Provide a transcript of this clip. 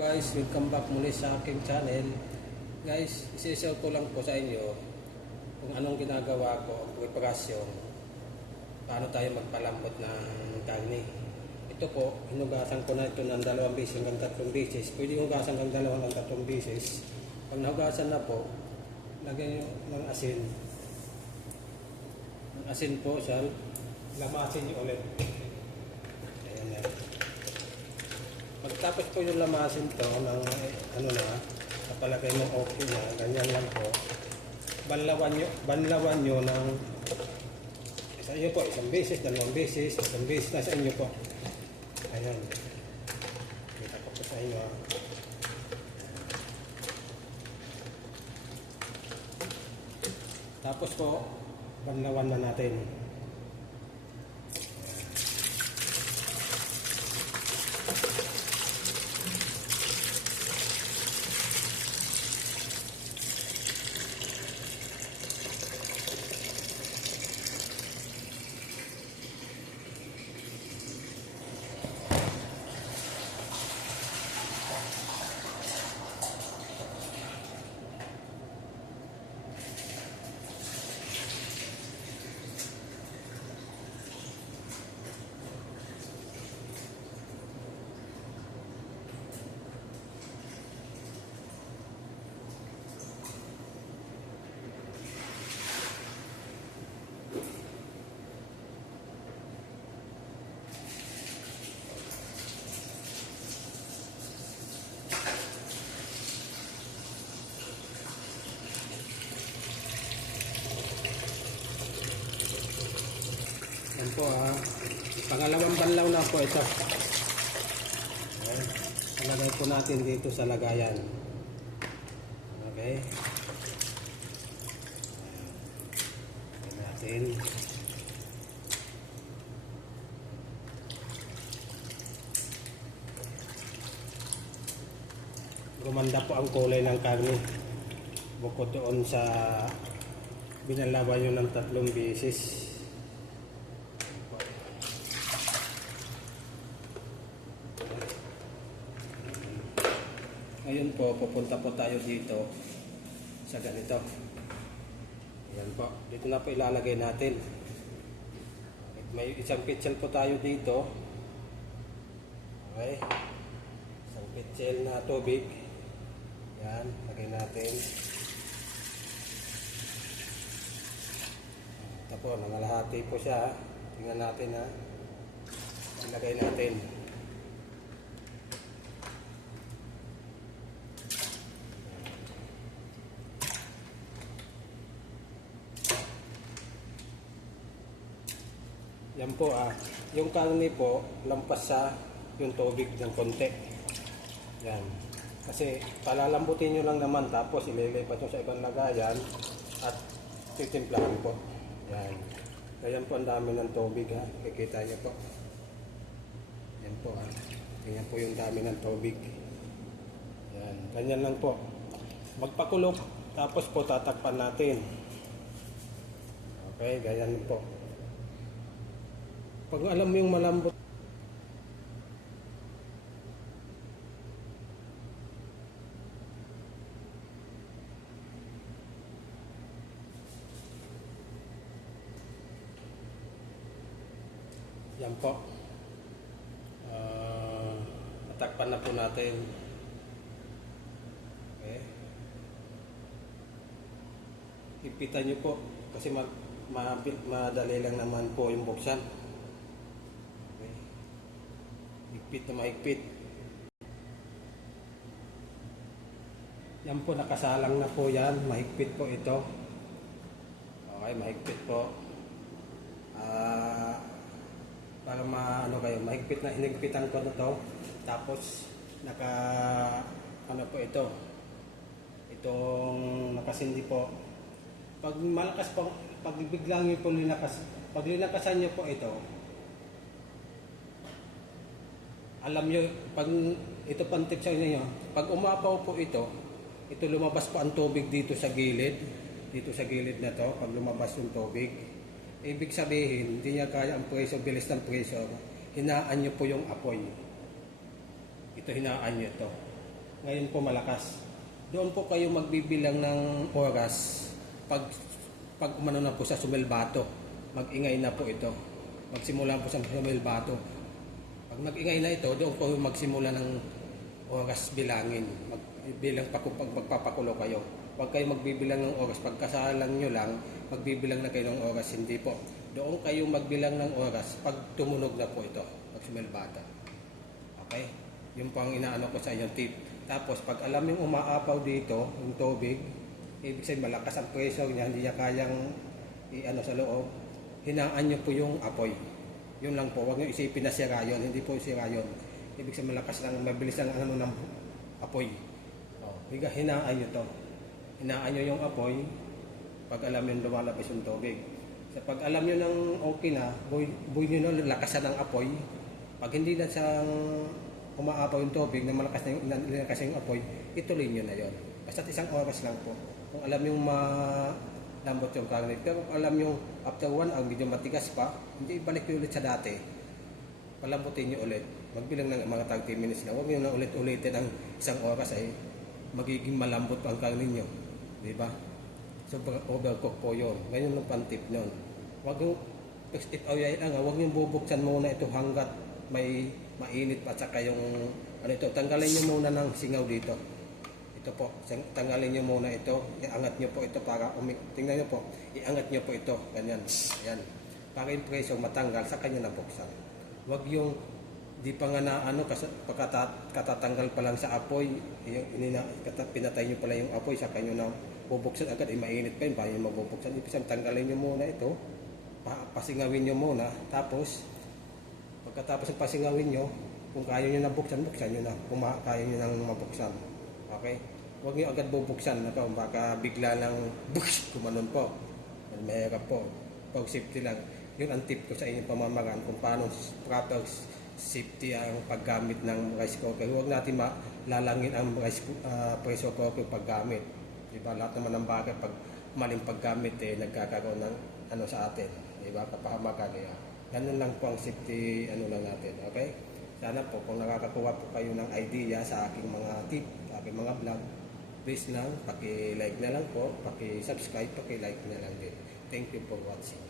Guys, welcome back muli sa aking channel. Guys, isishare ko lang po sa inyo kung anong ginagawa ko ang preparasyon. Paano tayo magpalambot ng karne. Ito po, hinugasan ko na ito ng dalawang beses hanggang tatlong beses. Pwede hugasan hanggang dalawang hanggang tatlong beses. Pag nahugasan na po, lagyan nyo ng asin. Ng asin po siya, lamasin nyo ulit. Ayan yan. Pagtapos po yung lamasin to ng ano na, kapalagay mo okay na, ganyan lang po. Banlawan nyo, banlawan nyo ng sa inyo po, isang beses, dalawang beses, isang beses na sa inyo po. Ayan. Kita ko po sa inyo. ah. Tapos po, banlawan na natin. Po ha. Pangalawang banlaw na po ito. Okay. Palagay po natin dito sa lagayan. Okay. Ayan natin. Gumanda po ang kulay ng karne. Bukod doon sa binalawan nyo ng tatlong beses. Ngayon po, pupunta po tayo dito sa ganito. Ayan po. Dito na po ilalagay natin. May isang pitchel po tayo dito. Okay. Isang pitchel na tubig. Yan, lagay natin. Ito po, nangalahati po siya. Tingnan natin ha. Ilagay natin. Yan po ah. Yung karne po, lampas sa yung tubig ng konti. Yan. Kasi palalambutin nyo lang naman tapos ililipat nyo sa ibang lagayan at titimplahan po. Yan. Ganyan po ang dami ng tubig ha. Kikita nyo po. Yan po ha. Ganyan po yung dami ng tubig. Yan. Ganyan lang po. Magpakulog. Tapos po tatakpan natin. Okay, ganyan po. Pag alam mo yung malambot, yan po. Ah, tatakpan na po natin. Okay. Ipitan nyo po kasi ma ma madali lang naman po yung buksan. Okay. Higpit na mahigpit. Yan po, nakasalang na po yan. Mahigpit po ito. Okay, mahigpit po. Ah, para ma, ano kayo, mahigpit na inigpitan ko na to. Tapos, naka, ano po ito. Itong nakasindi po. Pag malakas po, pag biglang nyo po linakas, pag linakasan nyo po ito, alam nyo, pag ito pang tip sa inyo, pag umapaw po ito, ito lumabas po ang tubig dito sa gilid, dito sa gilid na to, pag lumabas yung tubig, ibig sabihin, hindi niya kaya ang pressure, bilis ng pressure, hinaan nyo po yung apoy. Ito hinaan nyo to. ngayon po malakas. Doon po kayo magbibilang ng oras pag pag umano na po sa sumelbato. Mag-ingay na po ito. Magsimula po sa sumelbato. Pag nag-ingay na ito, doon po magsimula ng oras bilangin. Magbilang pa kung pag magpapakulo kayo. Huwag kayo magbibilang ng oras. Pagkasalang nyo lang, magbibilang na kayo ng oras. Hindi po. Doon kayo magbilang ng oras pag tumunog na po ito. Pag sumelbata. Okay? Yung pang inaano ko sa inyong tip. Tapos pag alam yung umaapaw dito, yung tubig, ibig sabihin malakas ang pressure niya, hindi niya kayang i-ano sa loob, hinaan niyo po yung apoy. Yun lang po, huwag niyo isipin na sira yun, hindi po sira yun. Ibig sabihin malakas lang, mabilis lang ang ano ng apoy. Oh, higa, hinaan niyo to. Hinaan niyo yung apoy, pag alam yung lumalabas yung tubig. Sa pag alam nyo nang okay na, buhay, buhay nyo na lakasan ng apoy. Pag hindi na siyang umaapaw yung tubig na malakas na yung, na, yung apoy, ituloy nyo na yon. Basta isang oras lang po. Kung alam yung malambot yung karne. Pero alam yung after one hour, medyo matigas pa, hindi ibalik nyo ulit sa dati. Palambutin nyo ulit. Magbilang ng mga 30 minutes na. Huwag nyo na ulit-ulitin ang isang oras ay magiging malambot pa ang karne nyo. Di ba? So, overcook po yun. Ganyan ang pantip nun. Huwag yung it away lang, ah. huwag yung bubuksan muna ito hanggat may mainit pa saka yung ano ito, tanggalin nyo muna ng singaw dito. Ito po, tanggalin nyo muna ito, iangat nyo po ito para tingnan nyo po, iangat nyo po ito, ganyan. Ayan. Para yung preso matanggal sa kanya na buksan. Huwag yung di pa nga na ano kasi pagkata, katatanggal pa lang sa apoy yung inina, kata, pinatay nyo pala yung apoy sa kanyo na bubuksan agad eh mainit pa yun paano yung mabubuksan ibig tanggalin nyo muna ito pa, pasingawin nyo muna tapos pagkatapos ng pasingawin nyo kung kaya nyo na buksan buksan nyo na kung kaya nyo nang mabuksan okay huwag nyo agad bubuksan na to baka bigla lang buks kumanon po mahirap po pag safety lang yun ang tip ko sa inyong pamamaraan kung paano proper safety ang paggamit ng rice cooker. Huwag natin malalangin ang rice uh, pressure cooker paggamit. Diba? Lahat naman ng bagay pag maling paggamit eh nagkakaroon ng ano sa atin. Diba? Kapahamagan niya. Ganun lang po ang safety ano lang natin. Okay? Sana po kung nakakakuha po kayo ng idea sa aking mga tip, aking mga vlog, please lang, paki-like na lang po, paki-subscribe, paki-like na lang din. Thank you for watching.